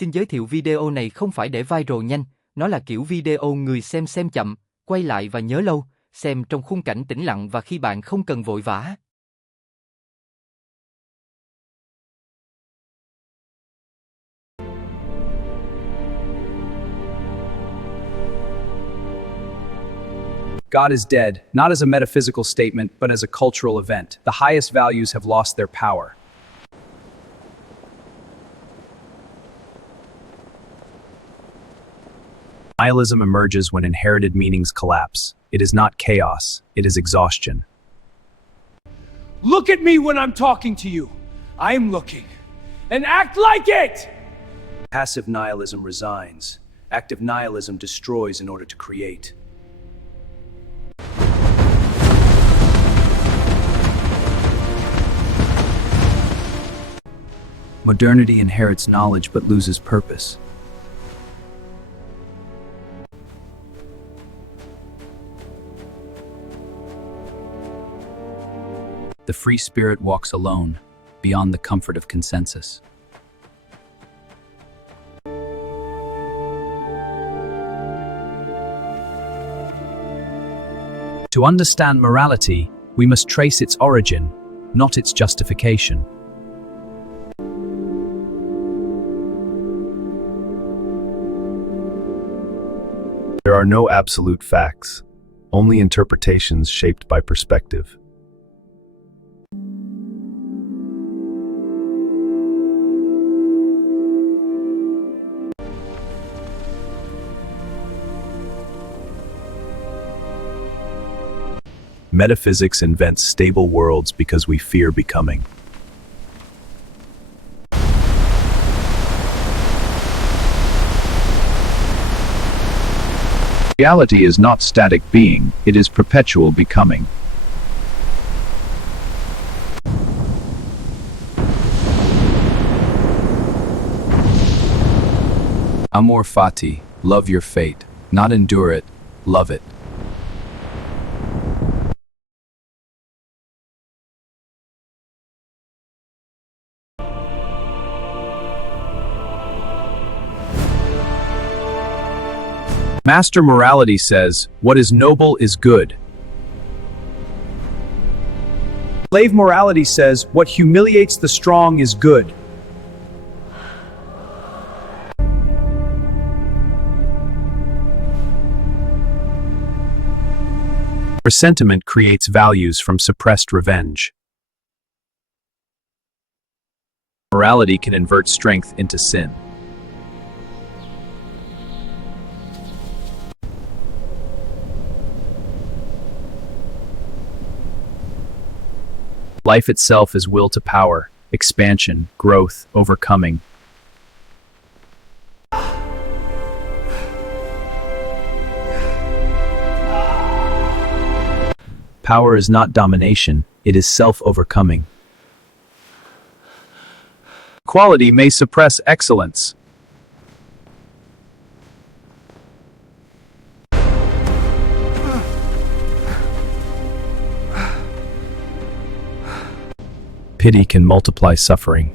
Xin giới thiệu video này không phải để viral nhanh, nó là kiểu video người xem chậm, quay lại và nhớ lâu, xem trong khung cảnh tĩnh lặng và khi bạn không cần vội vã. God is dead, not as a metaphysical statement, but as a cultural event. The highest values have lost their power. Nihilism emerges when inherited meanings collapse. It is not chaos, it is exhaustion. Look at me when I'm talking to you. I'm looking. And act like it! Passive nihilism resigns. Active nihilism destroys in order to create. Modernity inherits knowledge but loses purpose. The free spirit walks alone, beyond the comfort of consensus. To understand morality, we must trace its origin, not its justification. There are no absolute facts, only interpretations shaped by perspective. Metaphysics invents stable worlds because we fear becoming. Reality is not static being, it is perpetual becoming. Amor fati, love your fate, not endure it, love it. Master morality says, what is noble is good. Slave morality says, what humiliates the strong is good. Resentment creates values from suppressed revenge. Morality can invert strength into sin. Life itself is will to power, expansion, growth, overcoming. Power is not domination, it is self-overcoming. Quality may suppress excellence. Pity can multiply suffering.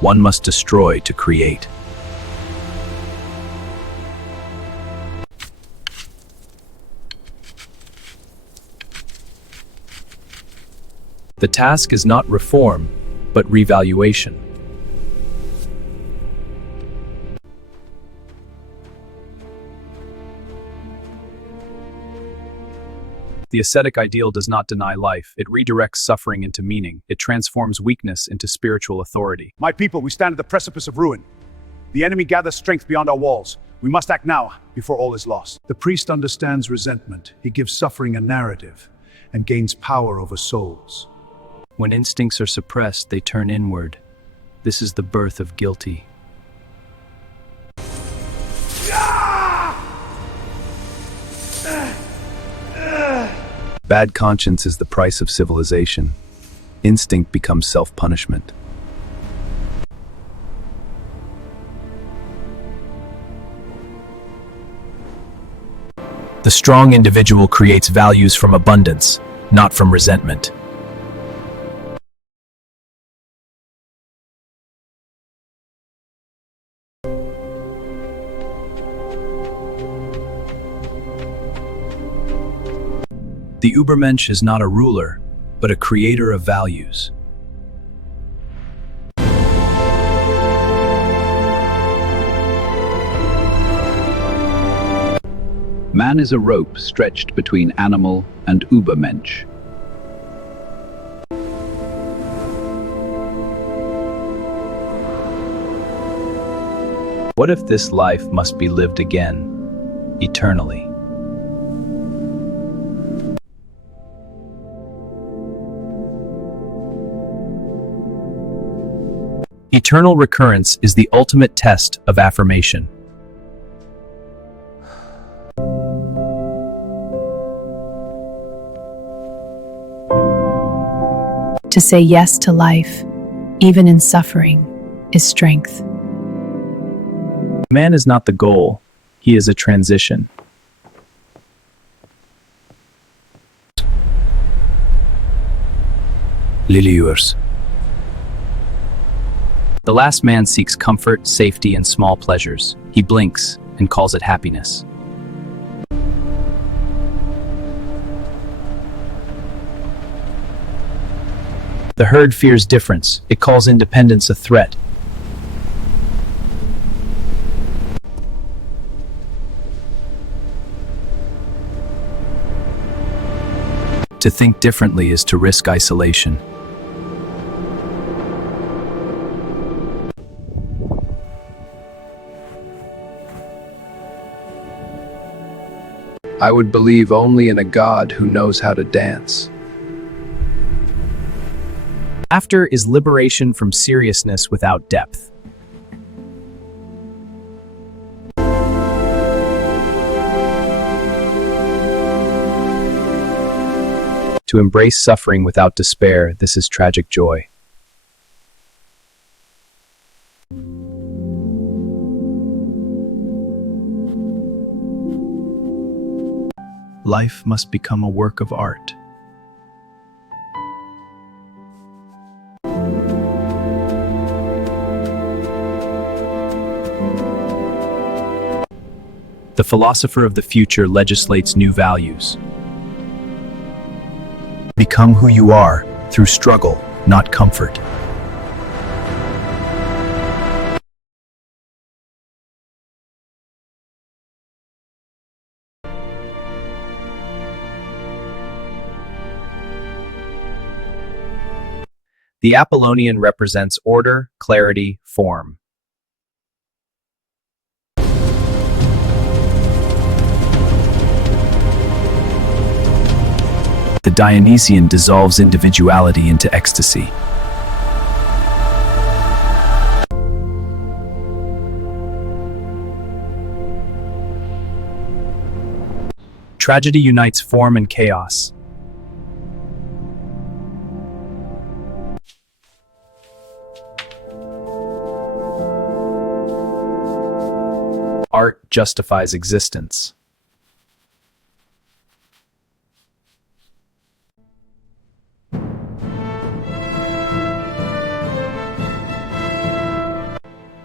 One must destroy to create. The task is not reform, but revaluation. The ascetic ideal does not deny life, it redirects suffering into meaning, it transforms weakness into spiritual authority. My people, we stand at the precipice of ruin. The enemy gathers strength beyond our walls. We must act now, before all is lost. The priest understands resentment. He gives suffering a narrative, and gains power over souls. When instincts are suppressed, they turn inward. This is the birth of guilty. Bad conscience is the price of civilization. Instinct becomes self-punishment. The strong individual creates values from abundance, not from resentment. The Übermensch is not a ruler, but a creator of values. Man is a rope stretched between animal and Übermensch. What if this life must be lived again, eternally? Eternal recurrence is the ultimate test of affirmation. To say yes to life, even in suffering, is strength. Man is not the goal, he is a transition. Liliurs. The last man seeks comfort, safety, and small pleasures. He blinks and calls it happiness. The herd fears difference. It calls independence a threat. To think differently is to risk isolation. I would believe only in a God who knows how to dance. Laughter is liberation from seriousness without depth. To embrace suffering without despair, this is tragic joy. Life must become a work of art. The philosopher of the future legislates new values. Become who you are through struggle, not comfort. The Apollonian represents order, clarity, form. The Dionysian dissolves individuality into ecstasy. Tragedy unites form and chaos. Art justifies existence.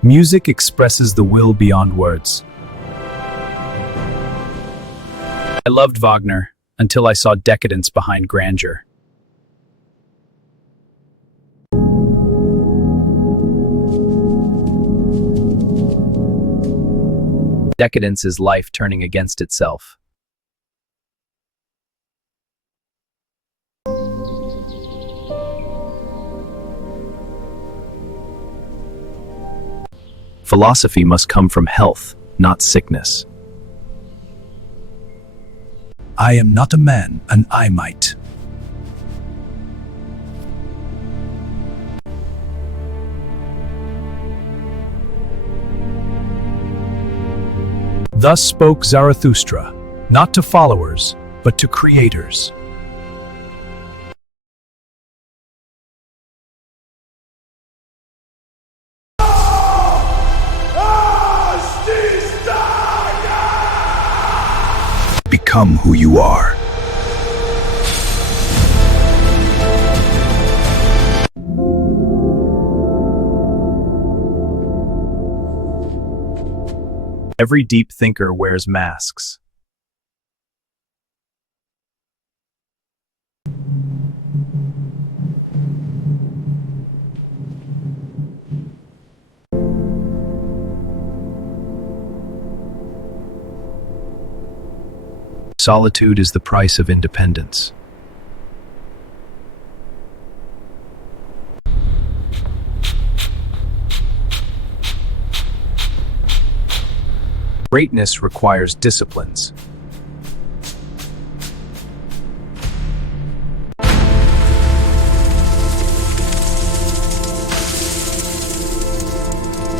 Music expresses the will beyond words. I loved Wagner until I saw decadence behind grandeur. Decadence is life turning against itself. Philosophy must come from health, not sickness. I am not a man, and I might. Thus spoke Zarathustra, not to followers, but to creators. Become become who you are. Every deep thinker wears masks. Solitude is the price of independence. Greatness requires disciplines.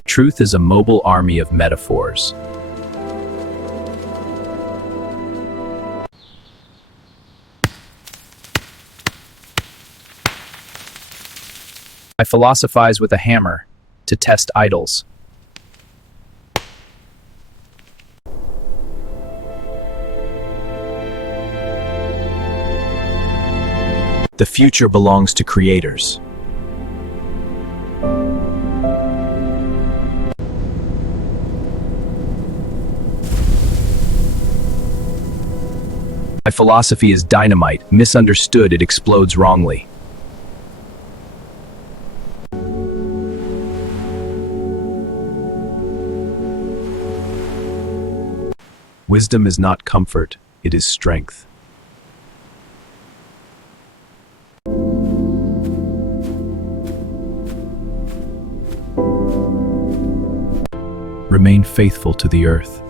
Truth is a mobile army of metaphors. I philosophize with a hammer to test idols. The future belongs to creators. My philosophy is dynamite. Misunderstood, it explodes wrongly. Wisdom is not comfort, it is strength. Remain faithful to the earth.